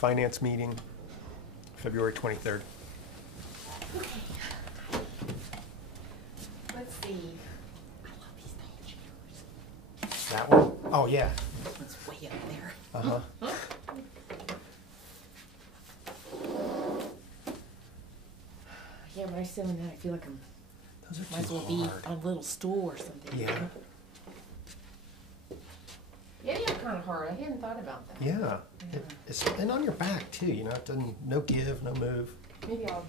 Finance meeting, February 23rd. Okay. Let's see. I love these tall chairs. That one? Oh, yeah. It's way up there. Uh-huh. Yeah, when I sit on that, I feel like I'm Those are might as too well be hard. on a little stool or something. Yeah. Yeah, yeah, kind of hard. I hadn't thought about that. Yeah. And on your back, too, you know, it doesn't, no give, no move. Maybe I'll.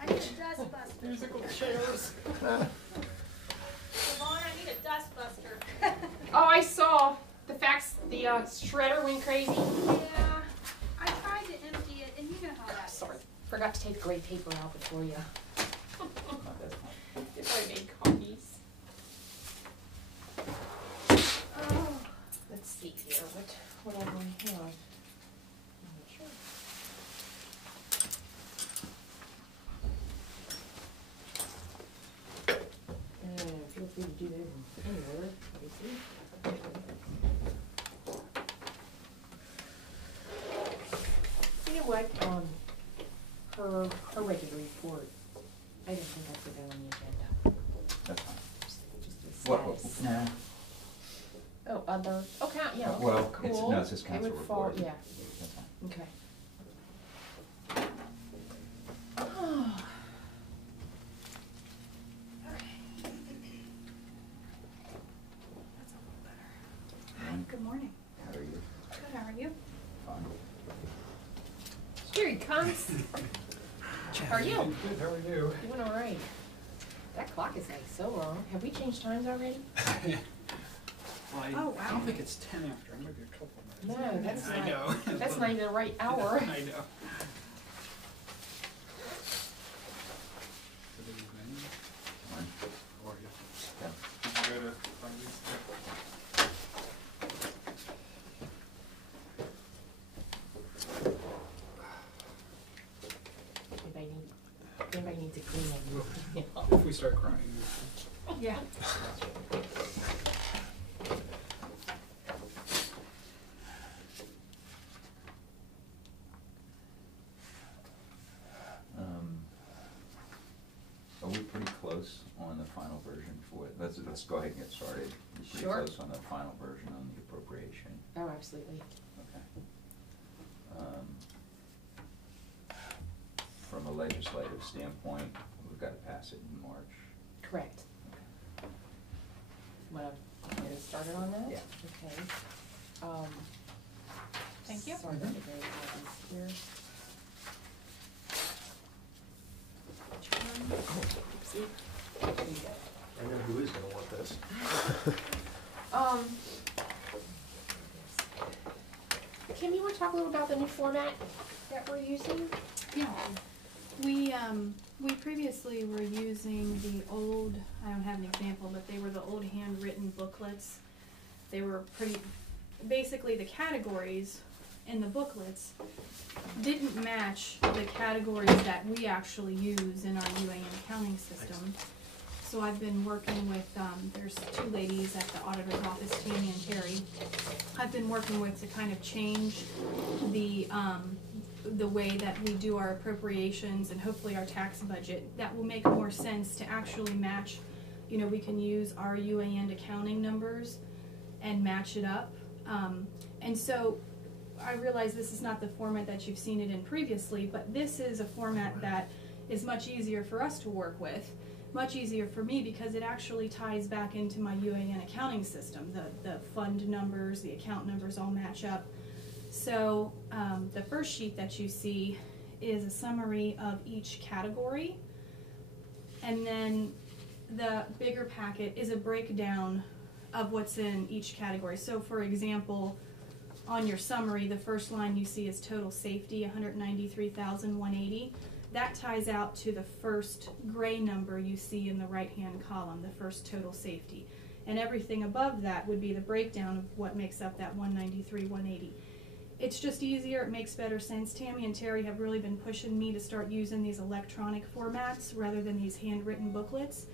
I need a dust buster. Musical chairs. Yvonne, I need a dust buster. Oh, I saw the fax. The shredder went crazy. Yeah, I tried to empty it, and you know how that is. Sorry, forgot to take the gray paper out before you. If I made copies. Oh, let's see here. What do I have? I'm not sure. Feel free to do that anywhere. Let me see. You know what? Her regular report. I didn't think I put that on the agenda. That's fine. Just a status. Nah. Oh, other. Okay, yeah. Okay, Well, cool. it's, no, it's just It council would fall. report. Yeah. That's fine. Okay. Okay. That's a little better. Hi, Mm. good morning. How are you? Good, how are you? Fine. Here he comes. How are you? Good, how are you? Doing all right. That clock is like so long. Have we changed times already? Well, Oh, wow. I don't think it's 10 after, I might be a couple minutes. No, that's I not. know. That's not even the right hour. I know. Good evening. Fine. How are you? Yeah. Good, Anybody needs a clean up. If we start crying. Yeah. Are we pretty close on the final version for it? Let's go ahead and get started. We're pretty Sure. close on the final version on the appropriation. Oh, absolutely. Okay. From a legislative standpoint, we've got to pass it in March. Correct. Okay. Want to get us started on that? Yeah. Okay. Thank you. Sorry about the very copies here. Which one? Oopsie. There you go. I know who is going to want this. Kim, you want to talk a little about the new format that we're using? Yeah. We previously were using the old, I don't have an example, but they were the old handwritten booklets. They were pretty, basically the categories in the booklets didn't match the categories that we actually use in our UAN accounting system. So I've been working with, there's two ladies at the auditor's office, Tammy and Terry. I've been working with to kind of change the way that we do our appropriations and hopefully our tax budget. That will make more sense to actually match, you know, we can use our UAN accounting numbers and match it up. And so I realize this is not the format that you've seen it in previously, but this is a format that is much easier for us to work with. Much easier for me because it actually ties back into my UAN accounting system. The fund numbers, the account numbers all match up. So the first sheet that you see is a summary of each category, and then the bigger packet is a breakdown of what's in each category. So for example, on your summary, the first line you see is total safety, $193,180. That ties out to the first gray number you see in the right-hand column, the first total safety. And everything above that would be the breakdown of what makes up that $193,180. It's just easier, it makes better sense. Tammy and Terry have really been pushing me to start using these electronic formats rather than these handwritten booklets.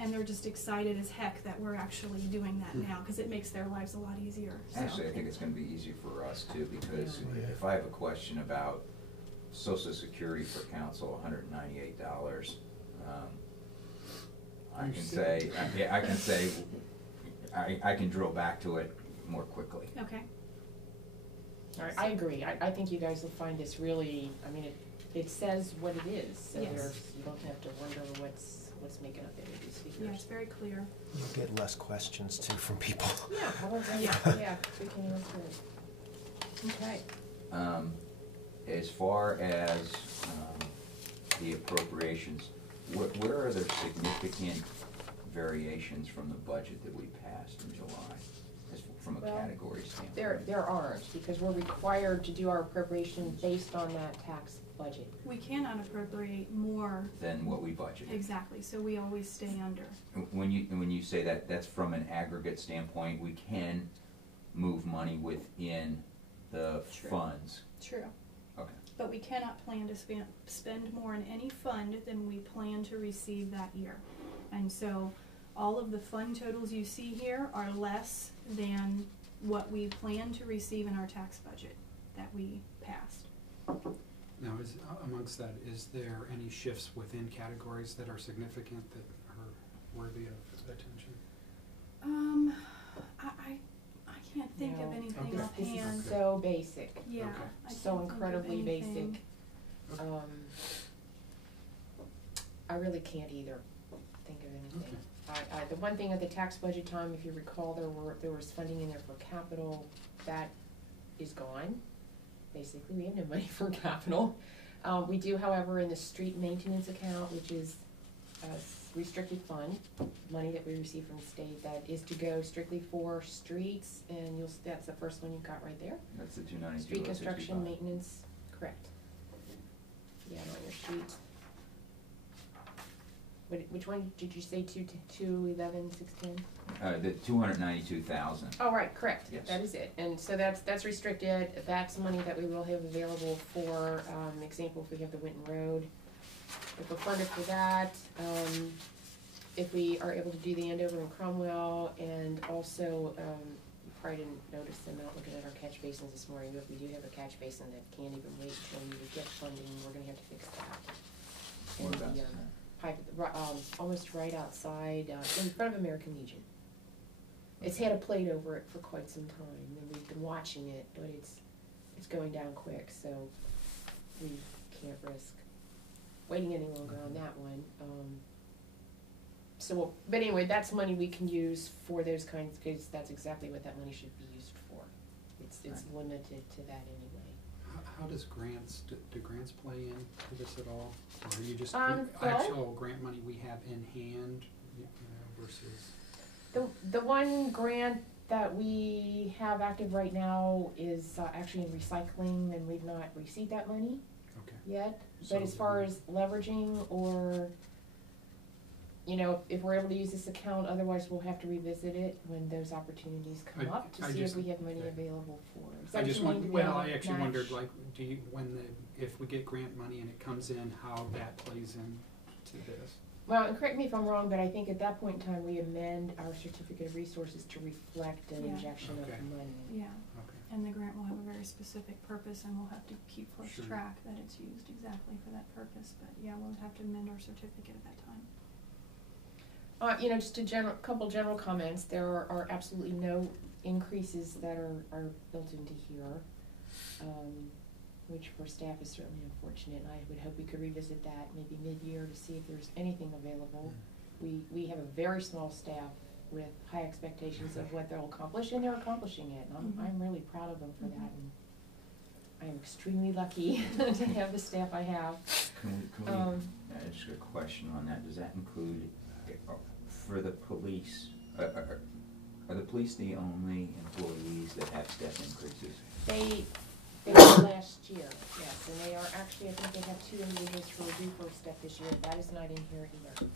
And they're just excited as heck that we're actually doing that now, because it makes their lives a lot easier, so. Actually, I think it's gonna be easier for us too, because Yeah. if I have a question about Social Security for council, $198, I can say, I can drill back to it more quickly. Okay, All right, I agree. I think you guys will find this really, I mean, it says what it is, so Yes. you don't have to wonder what's making up any of these yeah, figures. it's very clear. You'll get less questions too from people. Yeah, well, Yeah. yeah, we can answer it. Okay. As far as the appropriations, where are there significant variations from the budget that we passed in July, from a Well, category standpoint? There aren't, because we're required to do our appropriation based on that tax budget. We cannot appropriate more, Than what we budgeted. exactly, so we always stay under. When you say that, that's from an aggregate standpoint, we can move money within the True. funds. True. Okay. But we cannot plan to spend more in any fund than we plan to receive that year. And so all of the fund totals you see here are less than what we plan to receive in our tax budget that we passed. Now, amongst that, is there any shifts within categories that are significant that are worthy of attention? I can't think of No. anything Okay. This offhand. is so basic, Yeah. Okay. I can't so think of incredibly anything. basic. I really can't either think of anything. The one thing at the tax budget time, if you recall, there was funding in there for capital. That is gone. Basically, we have no money for capital. We do, however, in the street maintenance account, which is a restricted fund, money that we receive from the state that is to go strictly for streets, and that's the first one you got right there. That's the 292. Street construction, maintenance, correct. Yeah, on your sheet. Which one did you say, 211, 610? The 292,000. Oh, right, correct. Yes. That is it. And so that's restricted. That's money that we will have available for, example, if we have the Winton Road. If we're funded for that, if we are able to do the Andover and Cromwell, and also, you probably didn't notice, I'm not looking at our catch basins this morning, but we do have a catch basin that can't even wait until we get funding. We're gonna have to fix that. And Whereabouts the, is that? pipe, almost right outside, in front of American Legion. It's had a plate over it for quite some time, and we've been watching it, but it's going down quick, so we can't risk waiting any longer on that one. But anyway, that's money we can use for those kinds, because that's exactly what that money should be used for. It's Right. limited to that anyway. How does grants, do grants play into this at all? Or are you just, Well- actual grant money we have in hand, versus? The one grant that we have active right now is actually in recycling, and we've not received that money Okay. yet. So- But as far as leveraging, or, if we're able to use this account, otherwise we'll have to revisit it when those opportunities come I- up to I see if just- we have money okay. available for. I just want. I actually wondered, like, if we get grant money and it comes in, how that plays into this? Well, and correct me if I'm wrong, but I think at that point in time, we amend our certificate of resources to reflect an Yeah. injection of Okay. money. Yeah, Okay. and the grant will have a very specific purpose, and we'll have to keep close Sure. track that it's used exactly for that purpose, but yeah, we'll have to amend our certificate at that time. Just a couple general comments. There are absolutely no increases that are built into here, which for staff is certainly unfortunate. I would hope we could revisit that maybe mid-year to see if there's anything available. We have a very small staff with high expectations of what they'll accomplish, and they're accomplishing it, and Mhm. I'm really proud of them for Mhm. that. And I'm extremely lucky to have the staff I have. Can we, just a question on that, does that include, for the police, are the police the only employees that have step increases? They were last year, yes, and they are actually, I think they have 2 individuals who are due for a step this year. That is not in here either.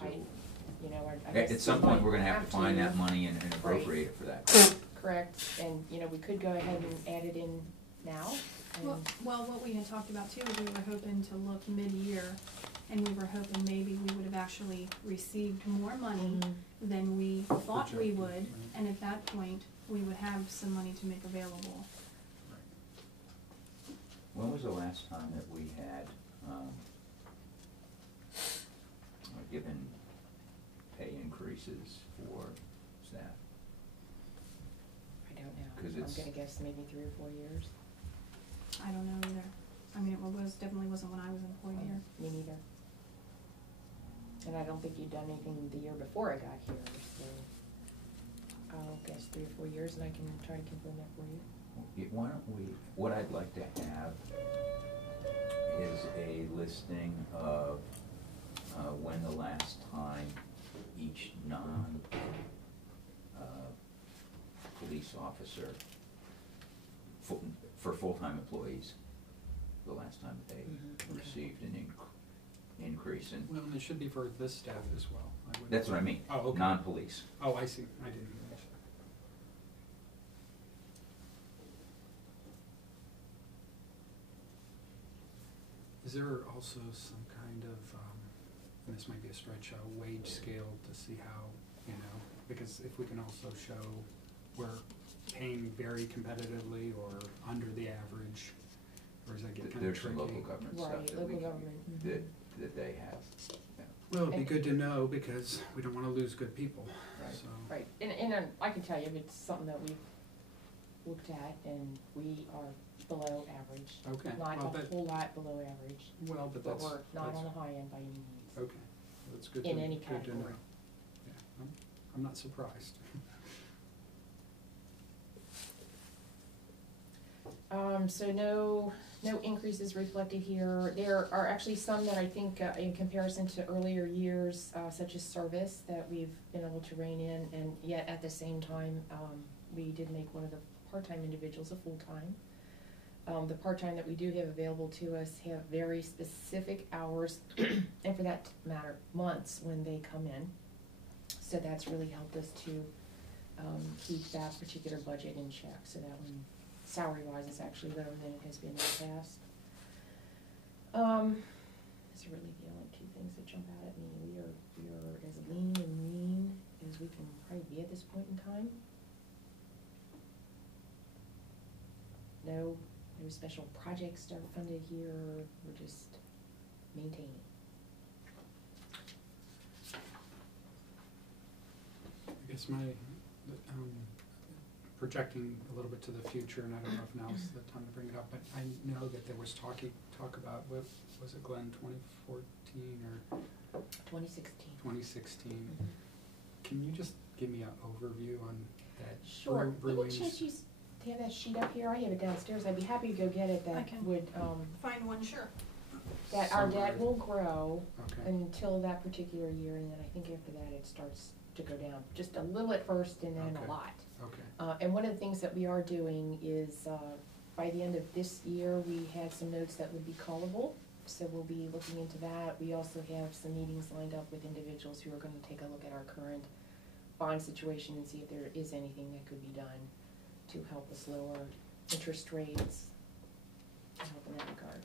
I guess At some we point, might we're gonna have to find that money and appropriate it for that. Correct, and, we could go ahead and add it in now. Well, what we had talked about too is we were hoping to look mid-year and we were hoping maybe we would have actually received more money Mhm. than we thought we Projected, would, right. and at that point, we would have some money to make available. When was the last time that we had, given pay increases for staff? I don't know. 'Cause I'm it's- gonna guess maybe 3 or 4 years. I don't know either. I mean, definitely wasn't when I was employed here. Me neither. And I don't think you'd done anything the year before I got here, so I'll guess 3 or 4 years, and I can try to confirm that for you. Why don't we, what I'd like to have is a listing of when the last time each police officer, for full-time employees, the last time they Mhm, okay. received an increase in, Well, and it should be for this staff as well. I would- that's what I mean, Oh, okay. non-police. Oh, I see, I didn't hear that. Is there also some kind of, and this might be a stretch, a wage scale to see how, because if we can also show we're paying very competitively or under the average, or does that get kind of There's tricky? some local government stuff Right, that we local can, government, mhm. that they have, yeah. Well, it'd be And- good to know because we don't wanna lose good people, Right. so. Right, and I can tell you, it's something that we've looked at, and we are below average. Okay, Not well, a that, whole lot below average, well, but but that's. we're not that's- on the high end by any means. Okay, well, that's good to, In any good to know. category. Yeah, I'm not surprised. So no increases reflected here. There are actually some that I think, in comparison to earlier years, such as service, that we've been able to rein in, and yet at the same time, we did make one of the part-time individuals a full-time. The part-time that we do have available to us have very specific hours, and for that matter, months when they come in. So that's really helped us to keep that particular budget in check, so that one, salary-wise, is actually better than it has been in the past. Those are really the only 2 things that jump out at me. We are as lean and mean as we can probably be at this point in time. No special projects are funded here, we're just maintaining. I guess projecting a little bit to the future, and I don't know if now's the time to bring it up, but I know that there was talk about, what, was it Glenn, 2014 or 2016. 2016? Mhm. Can you just give me an overview on that? Sure. Any Bruins? chance you have that sheet up here? I have it downstairs. I'd be happy to go get it. I That can. would, Find one, sure. that our debt Summary. will grow Okay, until that particular year, and then I think after that it starts to go down. Just a little at first and then Okay. a lot. okay, And one of the things that we are doing is, by the end of this year, we had some notes that would be callable, so we'll be looking into that. We also have some meetings lined up with individuals who are gonna take a look at our current bond situation and see if there is anything that could be done to help us lower interest rates, to help in that regard.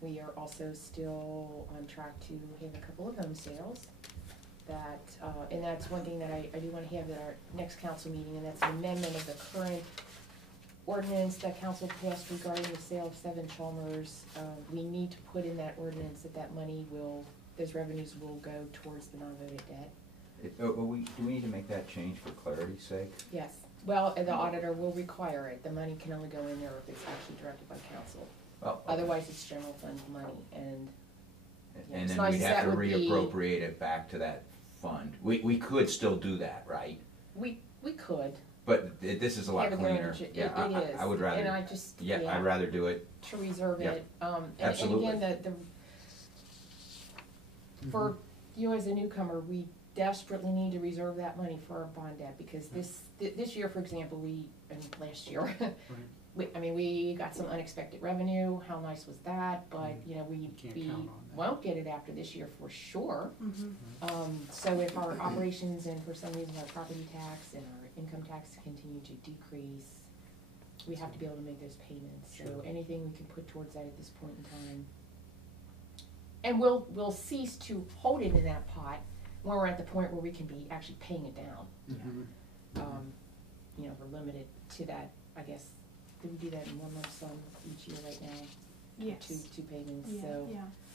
We are also still on track to have a couple of home sales. That, and that's one thing that I do wanna have at our next council meeting, and that's an amendment of the current ordinance that council passed regarding the sale of 7 Chalmers. We need to put in that ordinance that money those revenues will go towards the non-voted debt. Do we need to make that change for clarity's sake? Yes, well, the auditor will require it. The money can only go in there if it's actually directed by council. Well, Otherwise, it's general fund money, and And as then long we'd as have that to would be- reappropriate it back to that fund. We could still do that, right? we could. But this is a lot have it go cleaner. into- Yeah, it is. I would And I rather, just, yeah, I'd rather do it. to reserve Yep. it. And Absolutely. again, for you as a newcomer, we desperately need to reserve that money for our bond debt, because this year, for example, and last year, right, we got some unexpected revenue. How nice was that? But, we can't count on that. won't get it after this year for sure. Mm-hmm. So if our operations and for some reason our property tax and our income tax continue to decrease, we have to be able to make those payments. So Sure. anything we can put towards that at this point in time. And we'll cease to hold it in that pot when we're at the point where we can be actually paying it down. You know, we're limited to that, I guess. Do we do that in one lump sum each year right now? Yes. Two payments, Yeah, so.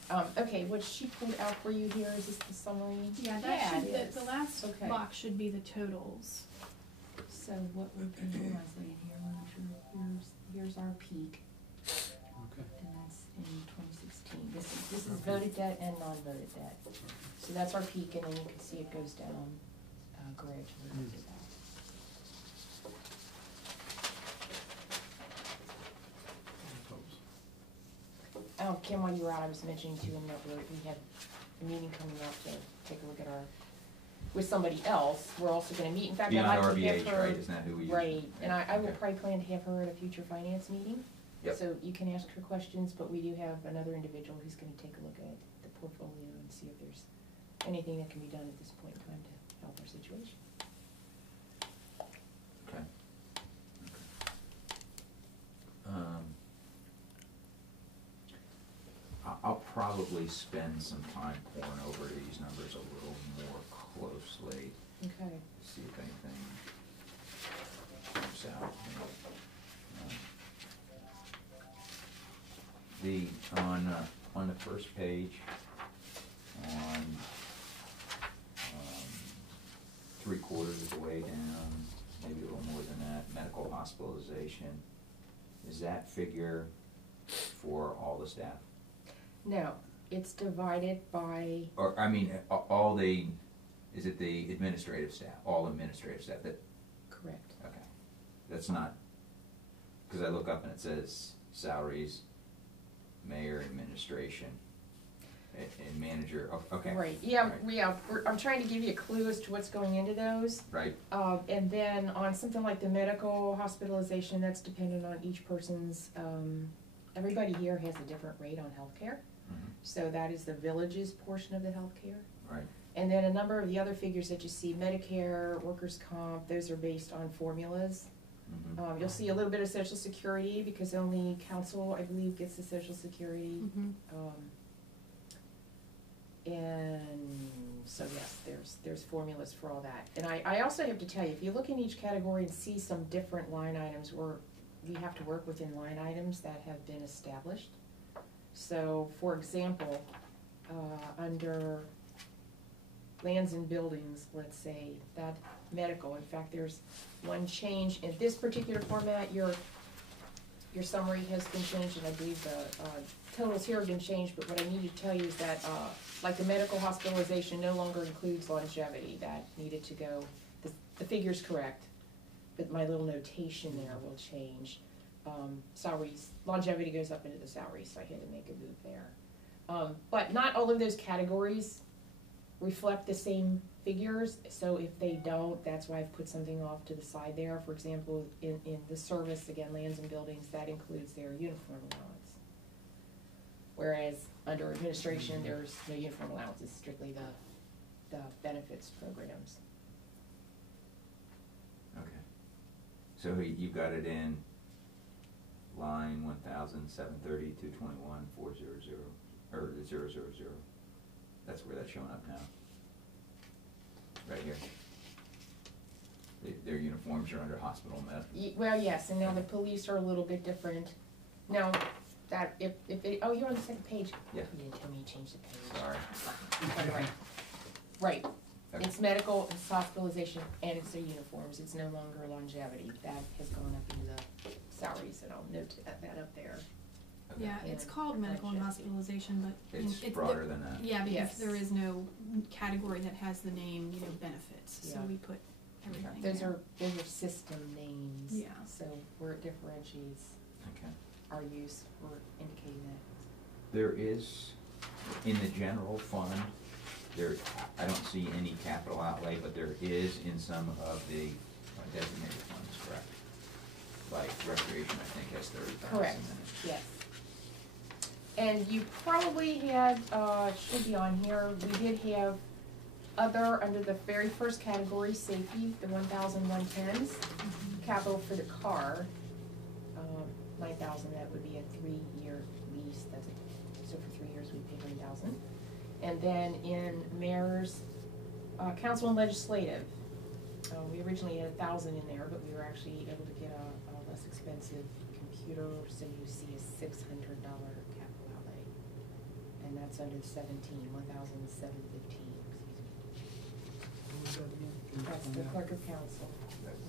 yeah. Okay, what she pulled out for you here, is this the summary? Yeah, that should, it is. the last Okay. box should be the totals. So what we're paying, I say here, here's our peak, Okay. and that's in 2016. This is voted debt and non-voted debt. So that's our peak, and then you can see it goes down gradually to that. Kim, while you were out, I was mentioning too, in that we had a meeting coming up to take a look at with somebody else. We're also gonna meet, in fact, I'd Beyond like to have RBH, her. right, isn't that who we use? Right, and I will Okay. probably plan to have her at a future finance meeting. Yep. So you can ask her questions, but we do have another individual who's gonna take a look at the portfolio and see if there's anything that can be done at this point in time to help our situation. Okay. I'll probably spend some time poring over these numbers a little more closely, Okay. see if anything comes out. On the first page, on, 3/4 of the way down, maybe a little more than that, medical hospitalization, is that figure for all the staff? No, it's divided by, Or, I mean, all the, is it the administrative staff, all administrative staff, that, correct. okay, that's not, because I look up and it says salaries, mayor, administration, and manager, okay. Right, yeah, Right. I'm trying to give you a clue as to what's going into those. Right, And then on something like the medical hospitalization, that's dependent on each person's, everybody here has a different rate on healthcare. So that is the village's portion of the healthcare. right, And then a number of the other figures that you see, Medicare, workers' comp, those are based on formulas. You'll see a little bit of Social Security, because only council, I believe, gets the Social Security. And so yes, there's formulas for all that. And I also have to tell you, if you look in each category and see some different line items, we have to work within line items that have been established. So, for example, under lands and buildings, let's say, that medical, in fact, there's one change in this particular format, your summary has been changed, and I believe the totals here have been changed, but what I need to tell you is that, like the medical hospitalization no longer includes longevity. That needed to go, the figure's correct, but my little notation there will change. Salaries, longevity goes up into the salaries, so I had to make a move there. But not all of those categories reflect the same figures, so if they don't, that's why I've put something off to the side there. For example, in the service, again, lands and buildings, that includes their uniform allowance. Whereas under administration, there's no uniform allowance, it's strictly the benefits programs. okay. So you got it in line 1,730, 221, 400, or 000. That's where that's showing up now. Right here. Their uniforms are under hospital med. Well, yes, and now the police are a little bit different. Now, that, if oh, you're on the second page. Yeah. You didn't tell me you changed the page. Sorry. Right. Okay. It's medical, it's hospitalization, and it's their uniforms. It's no longer longevity. That has gone up into the salaries, and I'll note that up there. Okay. Yeah, it's And called medical and budget. hospitalization, but. It's broader than that. Yeah, because Yes. there is no category that has the name, benefits, so Yeah. we put everything Those there. are system names. Yeah. So where it differentiates Okay. our use, we're indicating that. There is, in the general fund, I don't see any capital outlay, but there is in some of the designated funds, correct? Like recreation, I think, has 30,000 Correct, in it. yes. And you probably had, should be on here, we did have other, under the very first category, safety, the 1,110s, capital for the car, 9,000, that would be a 3-year lease, that's a so for 3 years we paid 9,000. And then in mayor's, council and legislative, we originally had 1,000 in there, but we were actually able to get a less expensive computer, so you see a $600 capital outlay. And that's under the 1,715, What was that again? Can you That's explain the that? clerk of council.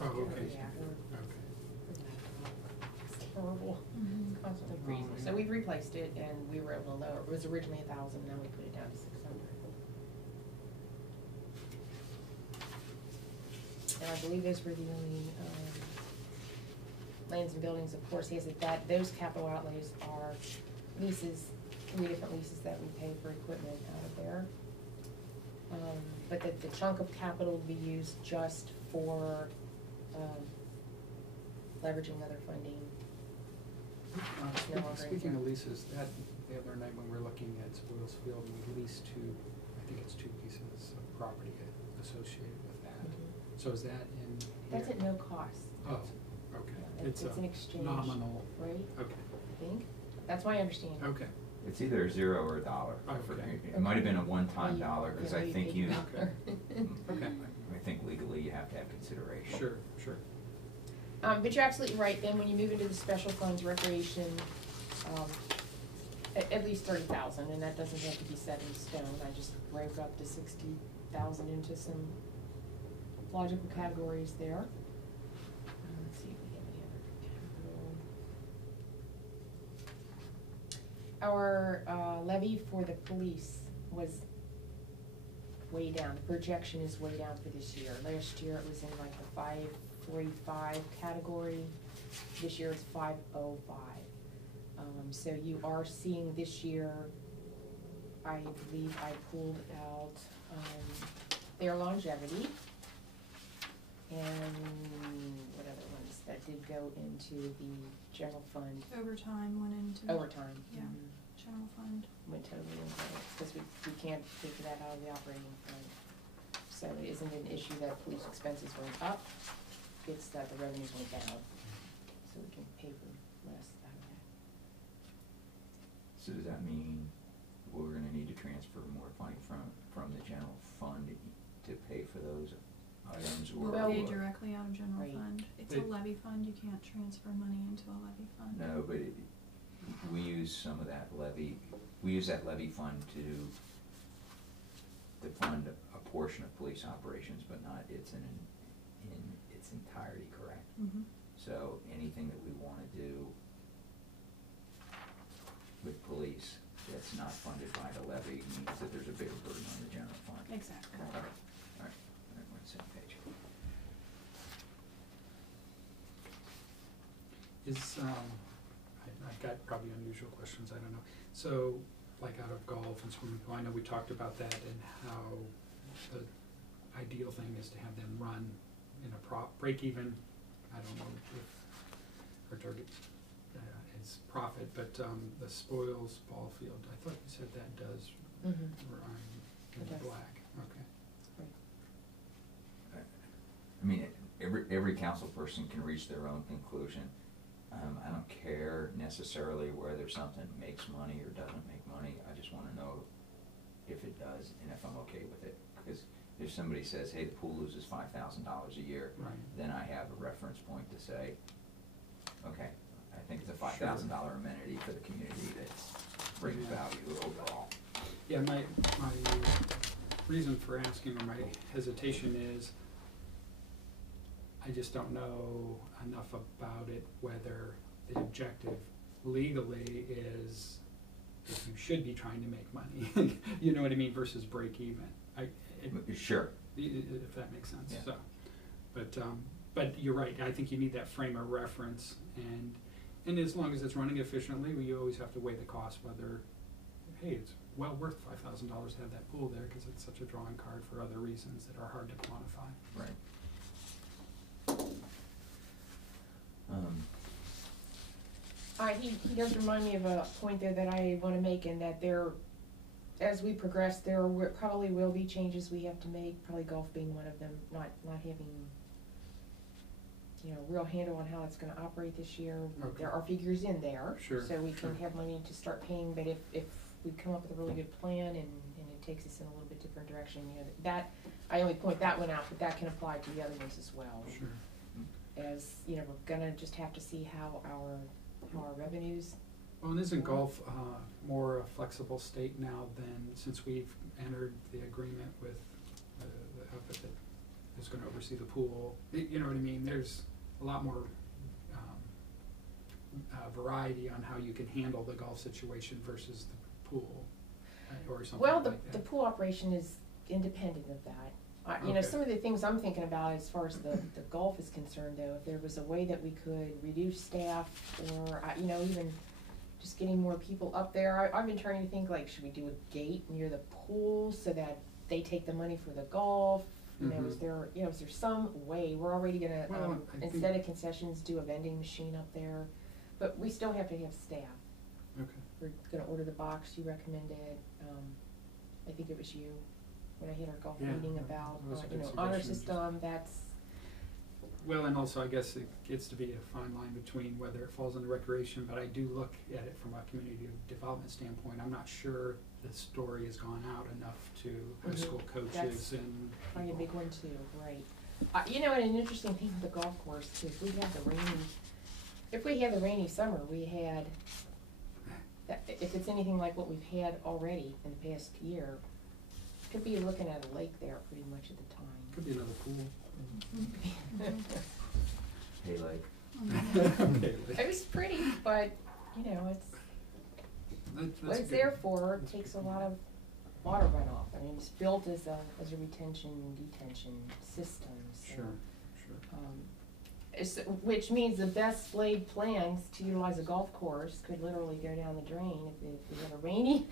Oh, okay. Yeah, Okay. it's terrible, Mhm. constantly Oh, freezing. yeah. So we've replaced it and we were able to lower, it was originally 1,000, now we put it down to 600. And I believe those were the only, lands and buildings, of course, has it, that, those capital outlays are leases, 3 different leases that we pay for equipment out of there. But the chunk of capital will be used just for, leveraging other funding. No longer in Speaking here. of leases, that, the other night when we were looking at Spoils Field, we leased I think it's 2 pieces of property associated with that. So is that in here? That's at no cost. Oh, okay. Yeah, it's an exchange. Nominal, Right, okay, I think, that's my understanding. okay. It's either a $0 or $1. I forget. Okay. It might have been a one-time Yeah, dollar, because yeah, I think paid you, the dollar. Okay. I think legally you have to have consideration. Sure, sure. But you're absolutely right, then when you move into the special funds, recreation, at least 30,000, and that doesn't have to be set in stone, I just broke up the 60,000 into some logical categories there. Let's see if we have any other capital. Our levy for the police was way down, the projection is way down for this year. Last year it was in like the 545 category, this year it's 505. So you are seeing this year, I believe I pulled out, their longevity, and what other ones that did go into the general fund, Overtime went into. overtime. Yeah. General fund. Went totally into it, because we can't pay for that out of the operating fund. So it isn't an issue that police expenses went up, it's that the revenues went down, so we can pay for less out of that. So does that mean we're gonna need to transfer more money from the general fund to pay for those items, or? Well, Pay directly out of general Right. fund. It's a They- levy fund, you can't transfer money into a levy fund. No, but we use some of that levy, we use that levy fund to fund a portion of police operations, but not its in its entirety, correct? Mm-hmm. So anything that we wanna do with police that's not funded by the levy means that there's a bigger burden on the general fund. Exactly. All right, we're on the same page. I've got probably unusual questions, I don't know. So, like out of golf and swimming pool, I know we talked about that and how the ideal thing is to have them run in a break even. I don't know if our target is profit, but the spoils ball field, I thought you said that does Mm-hmm. run in It the does. black, okay. I mean, every council person can reach their own conclusion. I don't care necessarily whether something makes money or doesn't make money, I just wanna know if it does and if I'm okay with it. Because if somebody says, hey, the pool loses $5,000 a year, Right. then I have a reference point to say, okay, I think it's a $5,000 amenity for the community that brings value overall. Yeah, my reason for asking, or my hesitation is, I just don't know enough about it, whether the objective legally is if you should be trying to make money, you know what I mean, versus break even. Sure. If that makes sense, Yeah. so. But you're right, I think you need that frame of reference, and as long as it's running efficiently, you always have to weigh the cost, whether, hey, it's well worth $5,000 to have that pool there, because it's such a drawing card for other reasons that are hard to quantify. Right. He does remind me of a point there that I wanna make, in that as we progress, there probably will be changes we have to make, probably golf being one of them, not having, real handle on how it's gonna operate this year. Okay. There are figures in there. Sure, So we can sure. have money to start paying, but if we come up with a really good plan and it takes us in a little bit different direction, you know, that, I only point that one out, but that can apply to the other ones as well. Sure. As, you know, we're gonna just have to see how our revenues. Well, and isn't golf more a flexible state now than, since we've entered the agreement with the outfit that is gonna oversee the pool? You know what I mean? There's a lot more variety on how you can handle the golf situation versus the pool, or something Well, like that. the pool operation is independent of that. You know, Okay. some of the things I'm thinking about as far as the golf is concerned, though, if there was a way that we could reduce staff or, you know, even just getting more people up there. I've been trying to think, like, should we do a gate near the pool so that they take the money for the golf? You know, is there some way, we're already gonna, Well, I think- instead of concessions, do a vending machine up there, but we still have to have staff. Okay. We're gonna order the box you recommended, I think it was you, when I had our golf Yeah, meeting that about, was a you good know, honor suggestion. system, that's, Well, and also I guess it gets to be a fine line between whether it falls under recreation, but I do look at it from a community development standpoint. I'm not sure the story has gone out enough to high school coaches That's and probably a people. big one too, right. You know, and an interesting thing with the golf course too, if we had the rainy summer, we had, if it's anything like what we've had already in the past year, could be looking at a lake there pretty much at the time. Could be another pool. Hey, like, Okay, It was pretty, but, you know, it's, that's what it's good. there for, That's takes a good. lot of water runoff. I mean, it's built as a retention, detention system, so. Sure, sure. Which means the best laid plans to utilize a golf course could literally go down the drain if we have a rainy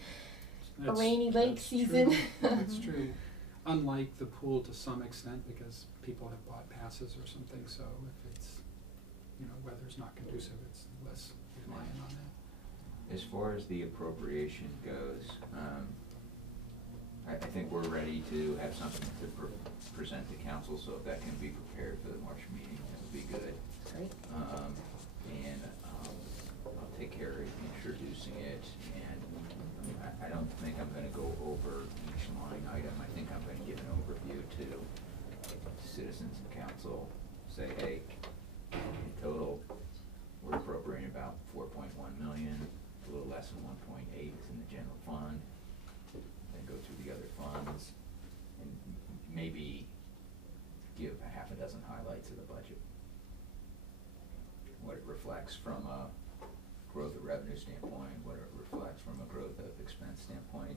lake That's season. true. That's true. Unlike the pool to some extent, because people have bought passes or something, so if it's, you know, weather's not conducive, it's less reliant on that. as far as the appropriation goes, I think we're ready to have something to present to council, so if that can be prepared for the March meeting, that would be good. Great. And I'll take care of introducing it, and I don't think I'm gonna go over each line item. I think I'm gonna give an overview to citizens and council, say, hey, in total, we're appropriating about 4.1 million, a little less than 1.8 is in the general fund, then go through the other funds, and maybe give a half a dozen highlights of the budget. What it reflects from a growth of revenue standpoint, what it reflects from a growth of expense standpoint.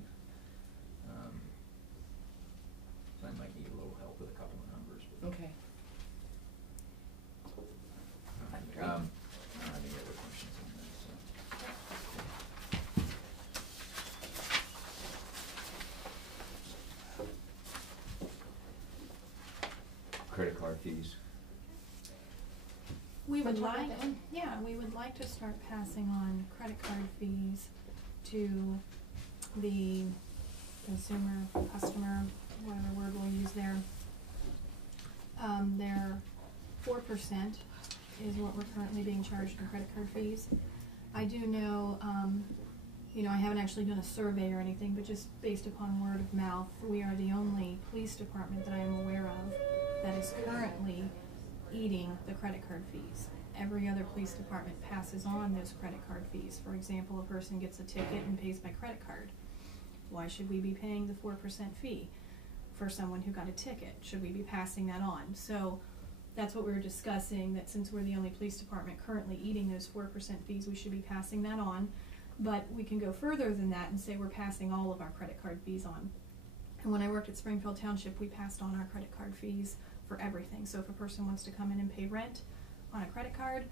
So I might need a little help with a couple of numbers. But Okay. I don't have any other questions on this, so. Credit card fees. We would Wanna talk about like, that one? yeah, we would like to start passing on credit card fees to the consumer, customer, whatever word we'll use there. Their 4% is what we're currently being charged in credit card fees. I do know, you know, I haven't actually done a survey or anything, but just based upon word of mouth, we are the only police department that I am aware of that is currently eating the credit card fees. Every other police department passes on those credit card fees. For example, a person gets a ticket and pays by credit card. Why should we be paying the 4% fee for someone who got a ticket? Should we be passing that on? So that's what we were discussing, that since we're the only police department currently eating those 4% fees, we should be passing that on. But we can go further than that and say we're passing all of our credit card fees on. And when I worked at Springfield Township, we passed on our credit card fees for everything. So if a person wants to come in and pay rent on a credit card,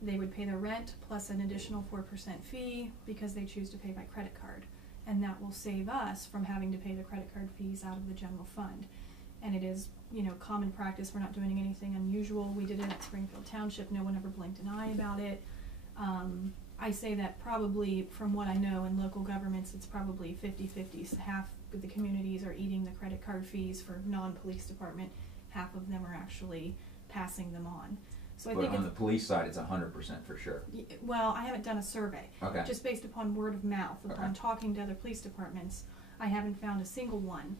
they would pay their rent plus an additional 4% fee because they choose to pay by credit card. And that will save us from having to pay the credit card fees out of the general fund. And it is, you know, common practice. We're not doing anything unusual. We did it at Springfield Township. No one ever blinked an eye about it. I say that probably from what I know in local governments, it's probably 50-50. So half of the communities are eating the credit card fees for non-police department. Half of them are actually passing them on. So I But think on the it's, police side, it's 100% for sure. well, I haven't done a survey. Okay. Just based upon word of mouth, upon Okay. talking to other police departments, I haven't found a single one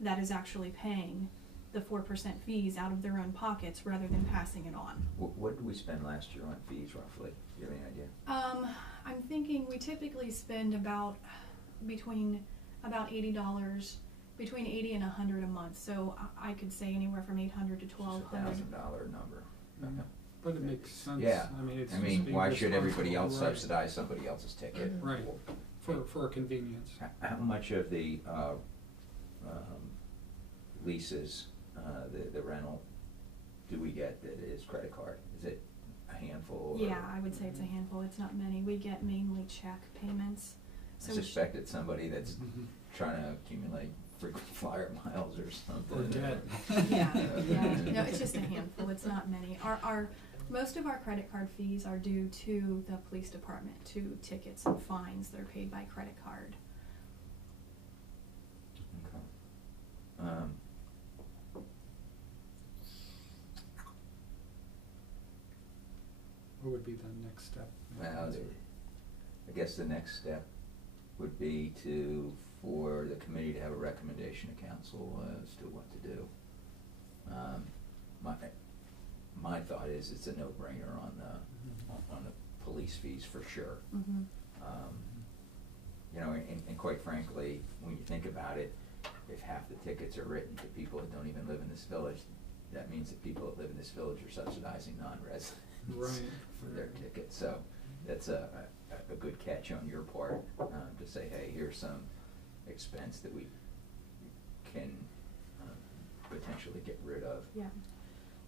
that is actually paying the 4% fees out of their own pockets rather than passing it on. What did we spend last year on fees roughly? Do you have any idea? I'm thinking we typically spend about about $80, between 80 and 100 a month. So I could say anywhere from 800 to It's 1200. just $1,000 number. Mhm. Okay. But it makes sense. Yeah. I mean, it's I just mean, being why should everybody else responsible, right. subsidize somebody else's ticket? Mhm. Right. For convenience. How much of the leases, the rental, do we get that is credit card? Is it a handful? Or- Yeah, I would say it's a handful. It's not many. We get mainly check payments. I So we suspect it's somebody that's Mhm. trying to accumulate frequent flyer miles or something. Or debt. Yeah. No, it's just a handful. It's not many. Most of our credit card fees are due to the police department, to tickets and fines that are paid by credit card. Okay. What would be the next step? Well, I guess the next step would be for the committee to have a recommendation to council as to what to do. My thought is it's a no-brainer on the police fees for sure. Mm-hmm. You know, and quite frankly, when you think about it, if half the tickets are written to people that don't even live in this village, that means that people that live in this village are subsidizing non-residents Right. for their tickets. So that's a good catch on your part, to say, hey, here's some expense that we can potentially get rid of. Yeah.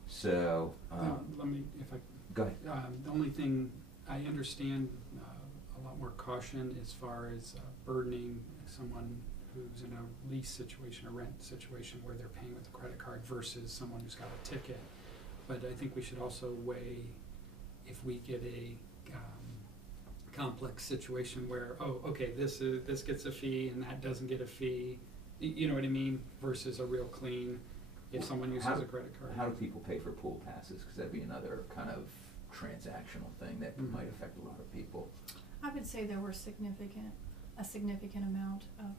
So, Let me, if I go ahead. The only thing, I understand a lot more caution as far as burdening someone who's in a lease situation, a rent situation where they're paying with a credit card versus someone who's got a ticket. But I think we should also weigh if we get a complex situation where, oh, okay, this gets a fee and that doesn't get a fee, you know what I mean, versus a real clean, if someone uses a credit card. How do people pay for pool passes? Because that'd be another kind of transactional thing that Mhm. might affect a lot of people. I would say there were a significant amount of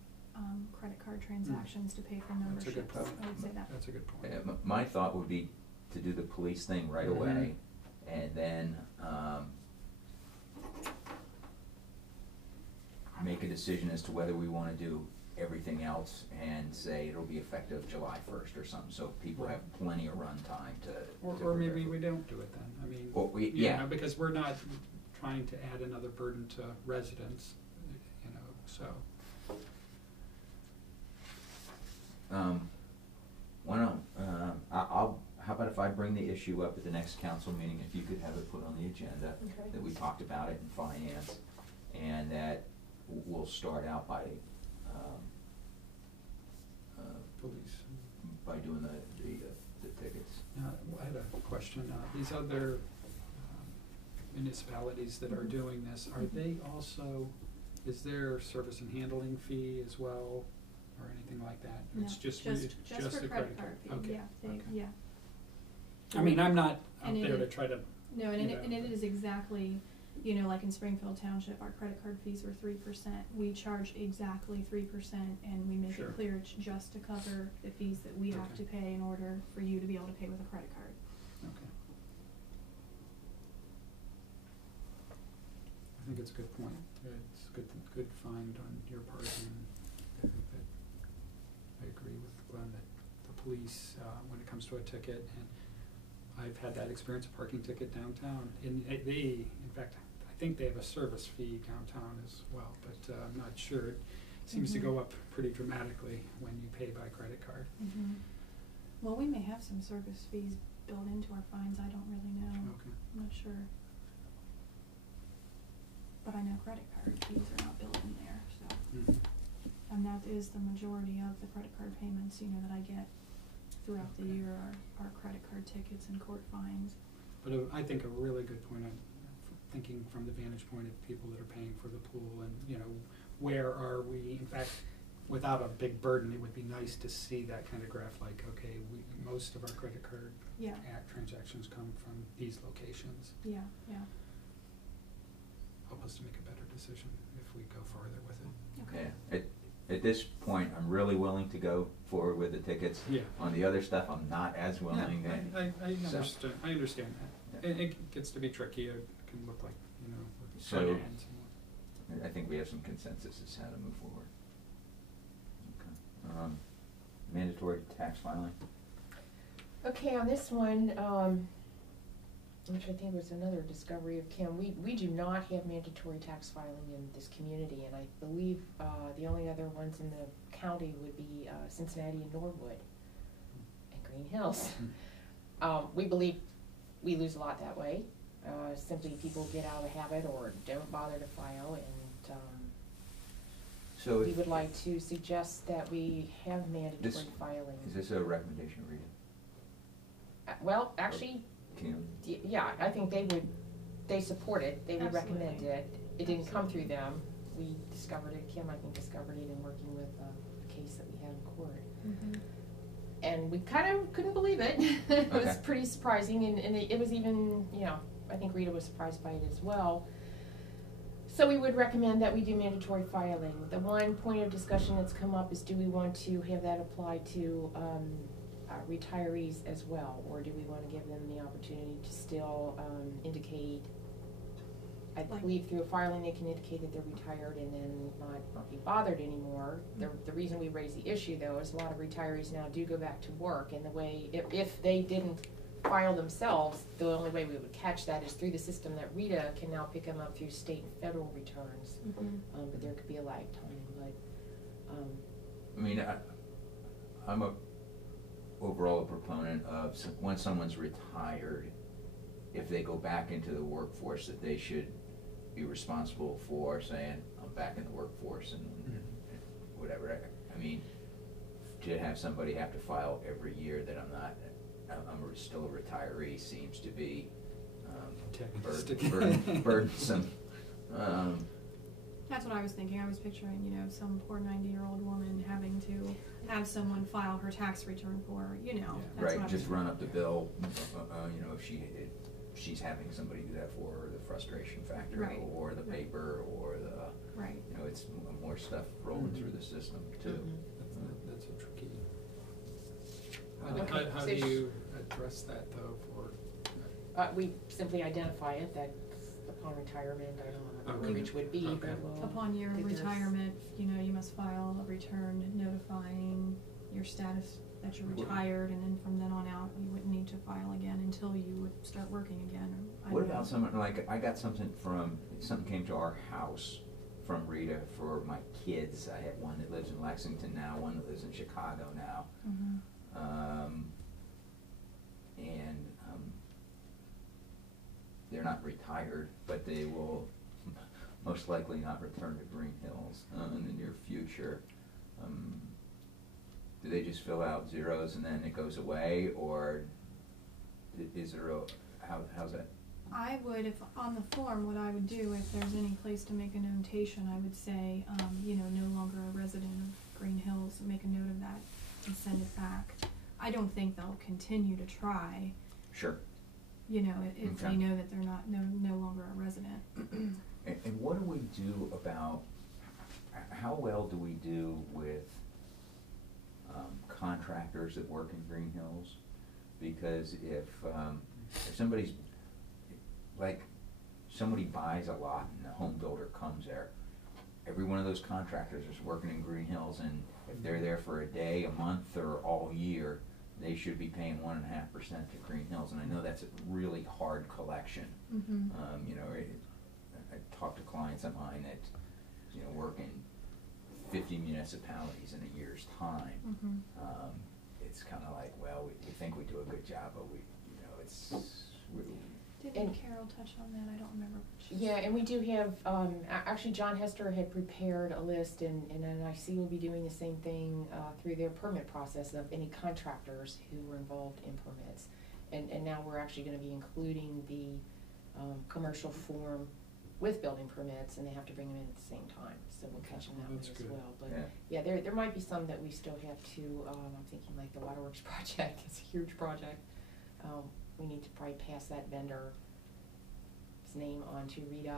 credit card transactions to pay for memberships. That's a good point. I would say that. That's a good point. My thought would be to do the police thing right Mhm. away, and then make a decision as to whether we want to do everything else and say it'll be effective July 1st or something, so people have plenty of run time to Or prepare maybe for we it. don't do it then, I mean. Or we- you yeah. know, because we're not trying to add another burden to residents, you know, so. Why don't, how about if I bring the issue up at the next council meeting, if you could have it put on the agenda, Okay. that we talked about it in finance, and that we'll start out by doing the tickets. I had a question, these other municipalities that are doing this, are they also, is there service and handling fee as well, or anything like that? No, It's just for the credit card? fee, Okay, yeah, okay. yeah. I mean, I'm not out And it there to is- try to, No, and you it know. is exactly, you know, like in Springfield Township, our credit card fees were 3%. We charge exactly 3%, and we make Sure. it clear it's just to cover the fees that we have Okay. to pay in order for you to be able to pay with a credit card. okay. I think it's a good point. It's good find on your part, and I think that I agree with Glenn that the police, when it comes to a ticket, and I've had that experience, a parking ticket downtown, and they, in fact, I think they have a service fee downtown as well, but I'm not sure. It seems to Mhm. go up pretty dramatically when you pay by credit card. Mm-hmm. Well, we may have some service fees built into our fines, I don't really know. Okay. I'm not sure. But I know credit card fees are not built in there, so. Mhm. And that is the majority of the credit card payments, you know, that I get throughout the Okay. year are credit card tickets and court fines. But I think a really good point on thinking from the vantage point of people that are paying for the pool, and, you know, where are we, in fact, without a big burden, it would be nice to see that kind of graph, like, okay, most of our credit card Yeah, transactions come from these locations. yeah, yeah. Help us to make a better decision if we go farther with it. Okay. Yeah, at this point, I'm really willing to go forward with the tickets. Yeah. On the other stuff, I'm not as willing. I So- understand that. Yeah. It gets to be tricky. It can look like, with So- front ends and I think we have some consensus as how to move forward. Okay. Mandatory tax filing. Okay, on this one, which I think was another discovery of Kim, we do not have mandatory tax filing in this community, and I believe the only other ones in the county would be Cincinnati and Norwood and Green Hills. We believe we lose a lot that way. Simply people get out of habit or don't bother to file, and So we would like to suggest that we have mandatory filing. is this a recommendation, Rita? Well, actually, Kim? yeah, I think they support it, they would recommend Absolutely. it. It didn't come through them, we discovered it, Kim, I think, discovered it in working with a case that we had in court. Mhm. And we kind of couldn't believe it. It was Okay. pretty surprising, and it was even, I think Rita was surprised by it as well. So we would recommend that we do mandatory filing. The one point of discussion that's come up is, do we want to have that apply to retirees as well? Or do we want to give them the opportunity to still indicate, I Like- believe through a filing they can indicate that they're retired and then not be bothered anymore. The reason we raise the issue though is a lot of retirees now do go back to work, and the way, if they didn't file themselves, the only way we would catch that is through the system that Rita can now pick them up through state and federal returns. Mhm. But there could be a lag time, but, I mean, I'm overall a proponent of when someone's retired, if they go back into the workforce, that they should be responsible for saying, I'm back in the workforce and whatever. I mean, to have somebody have to file every year that I'm still a retiree seems to be Antagonistic. burdensome. That's what I was thinking. I was picturing, some poor 90-year-old woman having to have someone file her tax return for her, That's what I Right, was just run thinking. up the bill, if she's having somebody do that for her, the frustration factor, Right, or the right. paper, or Right. it's more stuff rolling through the system too. That's a tricky. Okay, How so do you address that though we simply identify it, that upon retirement, I don't know what the Okay. verbiage would be, Okay. but we'll. Upon your if there's- retirement, you must file a return notifying your status that you're retired, and then from then on out, you wouldn't need to file again until you would start working again. Or I What don't know. about someone, like, I got something came to our house from Rita for my kids. I have one that lives in Lexington now, one that lives in Chicago now. Mhm. And they're not retired, but they will most likely not return to Greenhills in the near future. Do they just fill out zeros and then it goes away, or is there how's that? I would, if on the form, what I would do, if there's any place to make a notation, I would say, no longer a resident of Green Hills, make a note of that and send it back. I don't think they'll continue to try, Sure. if Okay. they know that they're no longer a resident. And what do we do about, how well do we do with contractors that work in Green Hills? Because if somebody buys a lot and the home builder comes there, every one of those contractors is working in Green Hills, and if they're there for a day, a month, or all year, they should be paying 1.5% to Green Hills, and I know that's a really hard collection. Mhm. I talk to clients of mine that, work in 50 municipalities in a year's time. Mhm. It's kind of like, well, we think we do a good job, but Didn't And- Carol touch on that? I don't remember. Yeah, and we do have, actually John Hester had prepared a list, and NIC will be doing the same thing through their permit process of any contractors who were involved in permits. And now we're actually gonna be including the commercial form with building permits, and they have to bring them in at the same time, so we'll catch them that way That's as good. well. But Yeah. yeah, there might be some that we still have to, I'm thinking like the waterworks project, it's a huge project. We need to probably pass that vendor's name on to Rita.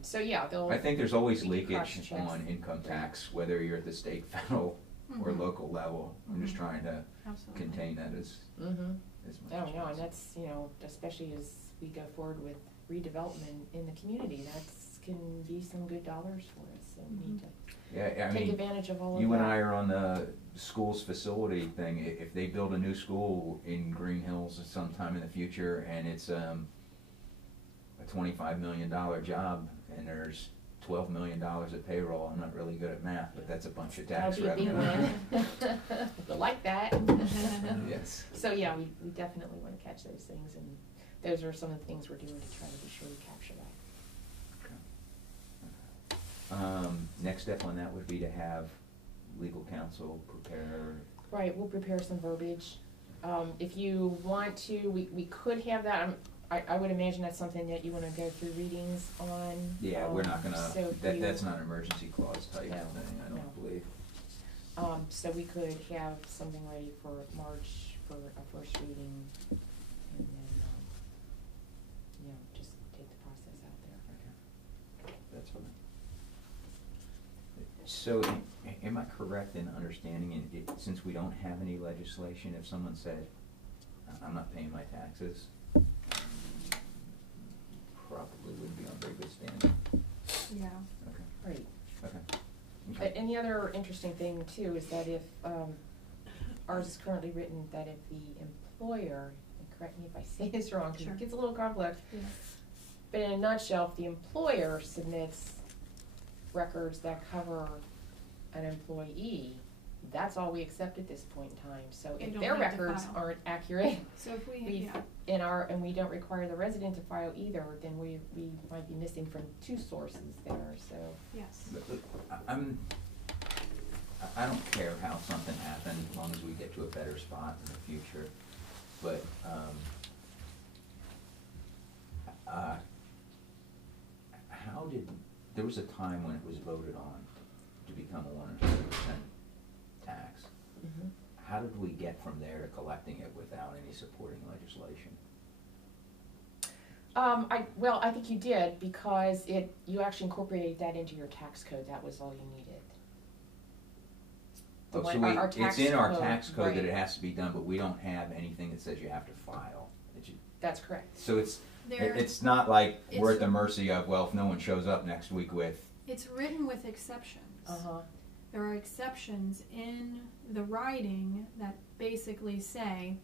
So yeah, they'll. I think there's always we can leakage cross-check. on income tax, whether you're at the state, federal, or Mhm. local level. I'm just Mhm. trying to Absolutely. contain that as Mm-hmm. much as Oh, no, and possible. that's, you know, especially as we go forward with redevelopment in the community, can be some good dollars for us, so we need to Yeah, I take mean, advantage of all of that. you and I are on the school's facility thing. If they build a new school in Greenhills sometime in the future, and it's a $25 million job, and there's $12 million of payroll, I'm not really good at math, but that's a bunch of tax That'll be a revenue. big win. You'll like that. Yes. So, yeah, we definitely wanna catch those things, and those are some of the things we're doing to try to be sure we capture that. Next step on that would be to have legal counsel prepare. Right, we'll prepare some verbiage. If you want to, we could have that, I would imagine that's something that you wanna go through readings on. Yeah, we're not gonna, So if that's you- not an emergency clause type No, thing, I no. don't believe. So we could have something ready for March for a first reading, and then, you know, just take the process out there. That's fine. So, am I correct in understanding, since we don't have any legislation, if someone said, I'm not paying my taxes, probably wouldn't be on very good standing? Yeah. Okay, Right. okay. And the other interesting thing too is that if, ours is currently written that if the employer, and correct me if I say this wrong, because Sure. it gets a little complex, Yeah. but in a nutshell, if the employer submits records that cover an employee, that's all we accept at this point in time. So You if don't their have to records file. aren't accurate, So if we, we, yeah, and we don't require the resident to file either, then we might be missing from two sources there, so. yes. I don't care how something happened, as long as we get to a better spot in the future, but, how did, there was a time when it was voted on to become a 100% tax. How did we get from there to collecting it without any supporting legislation? I think you did, because you actually incorporated that into your tax code, that was all you needed. The Oh, one- so our it's tax in our code, tax code that right. it has to be done, but we don't have anything that says you have to file. That's correct. So There, it's not like we're at the It's- mercy of, well, if no one shows up next week with, it's written with exceptions. Uh-huh, There are exceptions in the writing that basically say,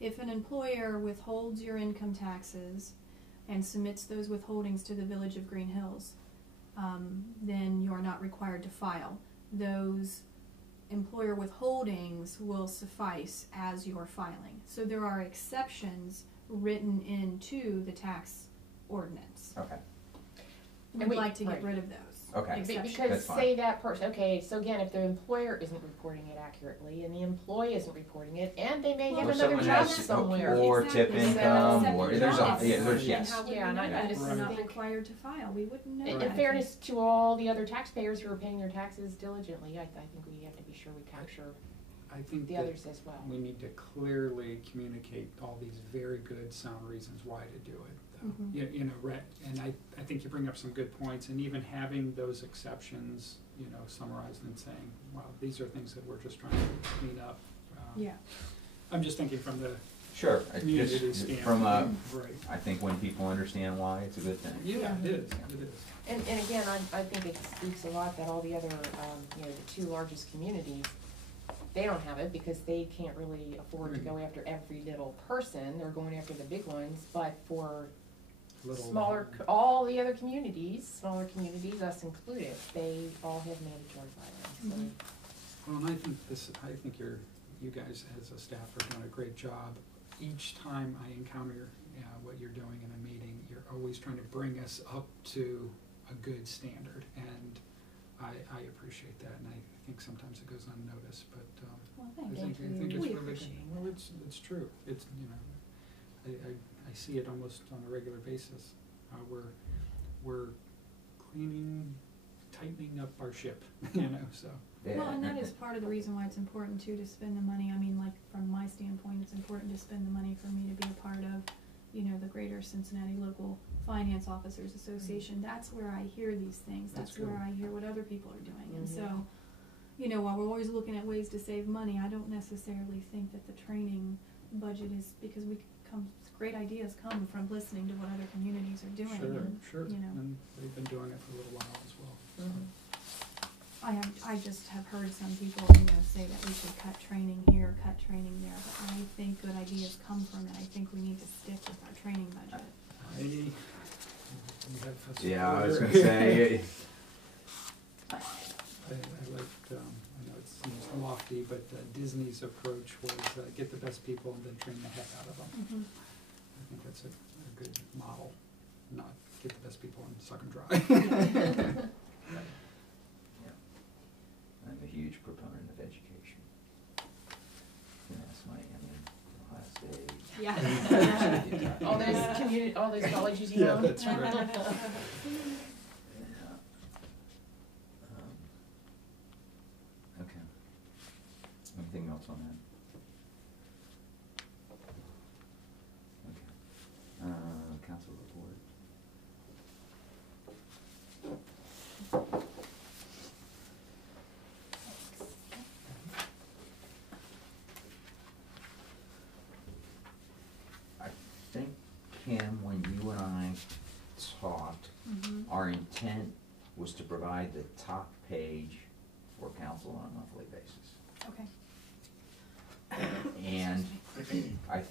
if an employer withholds your income taxes and submits those withholdings to the Village of Green Hills, then you are not required to file. Those employer withholdings will suffice as your filing. So there are exceptions written into the tax ordinance. okay, And We'd we- like to get right. rid of those Okay. exceptions. because That's fine. say that person, okay, so again, if the employer isn't reporting it accurately, and the employee isn't reporting it, and they may Well, have or another someone job has, somewhere. or Exactly. tip So income, separate or, there's jobs. a, yeah, there's, And yes. how would Yeah, we and know I that if we're not think- required to file? We wouldn't know In that. fairness to all the other taxpayers who are paying their taxes diligently, I think we have to be sure we capture I think the that others as well. we need to clearly communicate all these very good sound reasons why to do it, though. Mhm. You know, and I think you bring up some good points, and even having those exceptions, you know, summarized and saying, wow, these are things that we're just trying to clean up. Yeah. I'm just thinking from the Sure, community just standpoint. from Right. I think when people understand why, it's a good thing. Yeah, it is, it is. And again, I think it speaks a lot that all the other, you know, the two largest communities, they don't have it because they can't really afford to go after every little person, they're going after the big ones, but for Little, smaller, all the other communities, smaller communities, us included, they all have mandatory filing, Mhm. Well, and I think you guys as a staff are doing a great job. Each time I encounter what you're doing in a meeting, you're always trying to bring us up to a good standard, and I appreciate that, and I think sometimes it goes unnoticed, but Well, I thank think you. it's We really good. appreciate Well, that. it's true. It's, you know, I see it almost on a regular basis, where we're tightening up our ship, so. Yeah. Well, and that is part of the reason why it's important too to spend the money. I mean, like from my standpoint, it's important to spend the money for me to be a part of, the Greater Cincinnati Local Finance Officers Association. That's where I hear these things. That's That's good. where I hear what other people are doing. And Mhm. so, while we're always looking at ways to save money, I don't necessarily think that the training budget is, because great ideas come from listening to what other communities are doing. Sure, and, and they've been doing it for a little while as well. So. Mhm. I just have heard some people, say that we should cut training here, cut training there, but I think good ideas come from it. I think we need to stick with our training budget. We have a Yeah, I was supporter. gonna say, I liked, I know it seems lofty, but Disney's approach was get the best people and then train the heck out of them. Mm-hmm. I think that's a good model, not get the best people and suck them dry. yeah. I'm a huge proponent of education. That's Ohio State. Yeah. all those colleges Yeah, that's right. Yeah. Okay. Anything else on that? Okay. Council report. I think, Kim, when you and I talked, Mm-hmm. our intent was to provide the top page for council on a monthly basis. Okay. And I,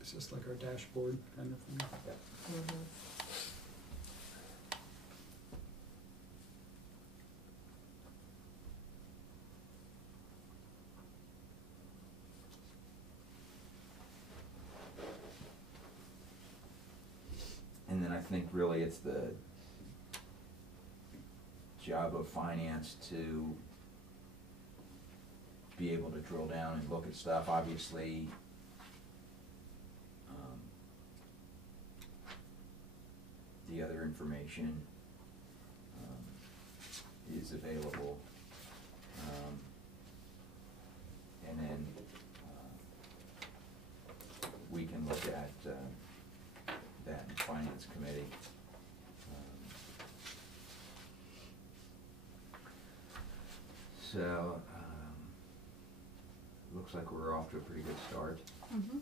It's just like our dashboard kind of thing. Mhm. and then I think really it's the job of finance to be able to drill down and look at stuff. Obviously, the other information is available. And then we can look at that in Finance Committee. So, looks like we're off to a pretty good start. Mm-hmm.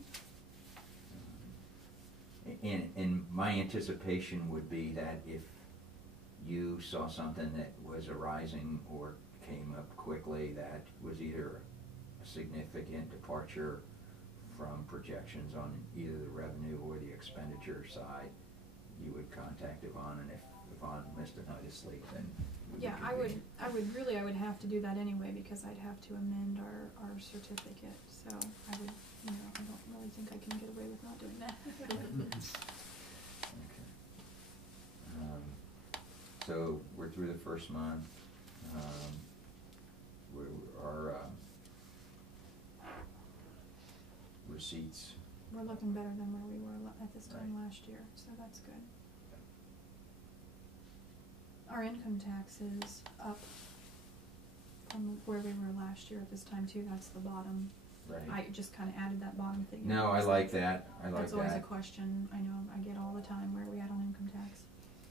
And my anticipation would be that if you saw something that was arising or came up quickly that was either a significant departure from projections on either the revenue or the expenditure side, you would contact Yvonne, and if Yvonne missed a night of sleep, then we Yeah, I would have to do that anyway, because I'd have to amend our certificate, so I would, I don't really think I can get away with not doing that. Okay. So we're through the first month. Our receipts. We're looking better than where we were at this time Right. last year, so that's good. Our income tax is up from where we were last year at this time too. That's the bottom. Right. I just kinda added that bottom figure. No, I like that. I like That's always a that. question I know I get all the time, where are we at on income tax?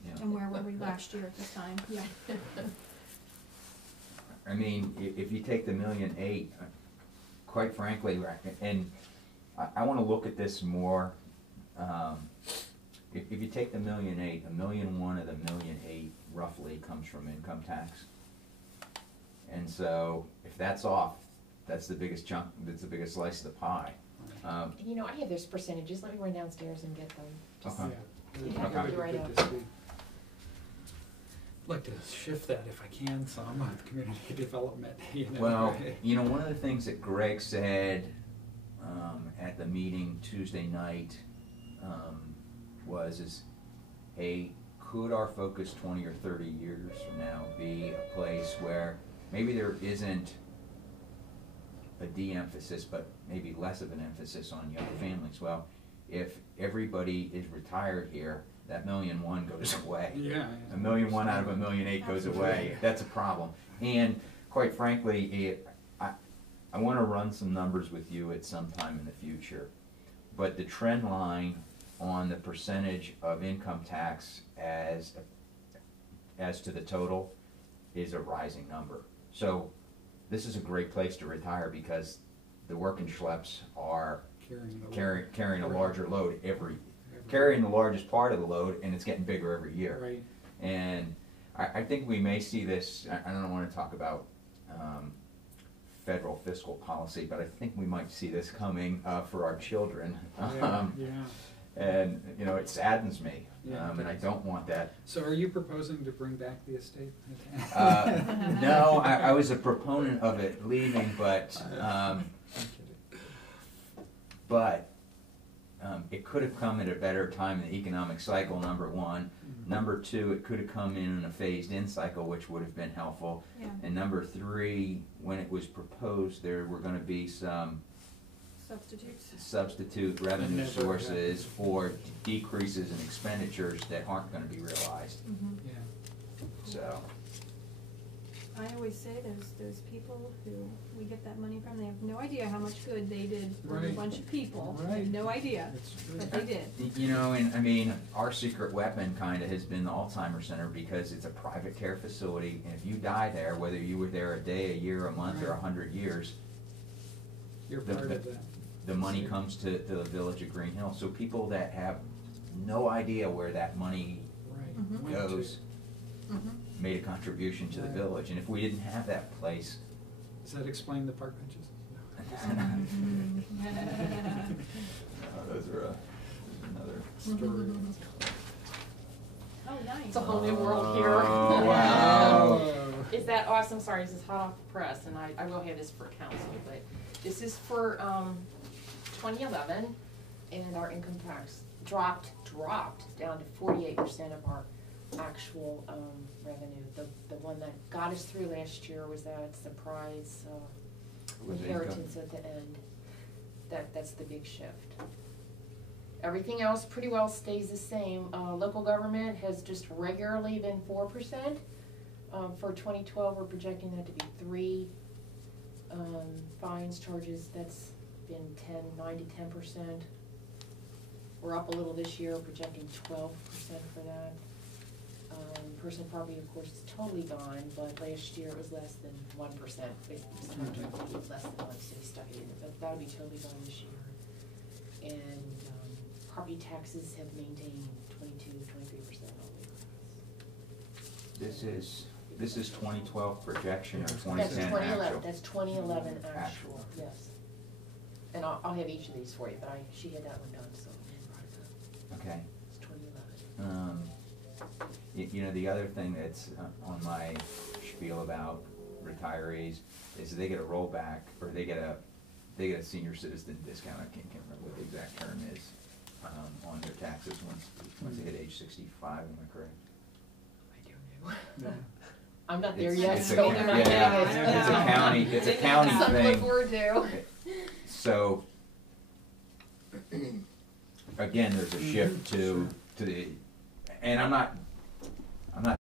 Yeah. And where were we last year at this time? Yeah. I mean, if you take the 1.8 million, quite frankly, and I wanna look at this more, if you take the 1.8 million, 1.1 million of the 1.8 million roughly comes from income tax. And so, if that's off, that's the biggest chunk, that's the biggest slice of the pie. I have those percentages, let me run downstairs and get them. Just- Okay. You Yeah, have it would to be write good up. to see. I'd like to shift that if I can some of community development, Well, one of the things that Greg said at the meeting Tuesday night was, hey, could our focus 20 or 30 years from now be a place where maybe there isn't a de-emphasis, but maybe less of an emphasis on young families? Well, if everybody is retired here, that 1,000,001 goes away. Yeah. A 1,000,001 out of 1,000,008 goes away. That's a problem. And quite frankly, I want to run some numbers with you at some time in the future. But the trend line on the percentage of income tax as to the total is a rising number. So this is a great place to retire because the working schleps are carrying a larger load carrying the largest part of the load, and it's getting bigger every year. Right. And I think we may see this, I don't want to talk about federal fiscal policy, but I think we might see this coming for our children. Yeah. And, you know, it saddens me, Yeah, and I don't want that. So are you proposing to bring back the estate? No, I was a proponent of it leaving, but it could have come at a better time in the economic cycle, number one. Mhm. Number two, it could have come in a phased-in cycle, which would have been helpful. Yeah. And number three, when it was proposed, there were going to be some substitute revenue Never sources for decreases in expenditures that aren't going to be realized. Mhm. Yeah. So, I always say there's people who we get that money from, they have no idea how much good they did for a Right. bunch of people. They Right. have no idea, That's true. but they did. you know, and I mean, our secret weapon kind of has been the Alzheimer's Center because it's a private care facility, and if you die there, whether you were there a day, a year, a month, or 100 years, You're the- part the- of that. the money comes to the village of Greenhill. So people that have no idea where that money Right. Mhm. Went to- goes made a contribution to the Right. village. And if we didn't have that place, Does that explain the park benches? those are another Story. Oh, nice. It's a whole new world here. Oh, wow. Is that awesome? Sorry, this is hot off the press, and I will have this for council, but this is for 2011, and our income tax dropped down to 48% of our actual revenue. The one that got us through last year was that surprise Was inheritance at the end. That's the big shift. Everything else pretty well stays the same. Local government has just regularly been 4%. For 2012, we're projecting that to be 3. Fines, charges, that's been 9 to 10%. We're up a little this year, projecting 12% for that. Personal property, of course, is totally gone, but last year it was less than 1%. It was less than 1, so we stuck it in, but that'll be totally gone this year. And property taxes have maintained 22-23% all the way across. This is 2012 projection or That's 2010 2011, actual. that's 2011 actual, Actual. yes. And I'll have each of these for you, but she had that one done, so. Okay. It's 2011. You know, the other thing that's on my spiel about retirees is they get a rollback, or they get a senior citizen discount. I can't remember what the exact term is on their taxes once they hit age 65. Am I correct? I don't know. Yeah. I'm not there It's- yet, it's so. a- I'm not yeah, there. it's a county Something to thing. look forward to. So, again, there's a shift to the, and I'm not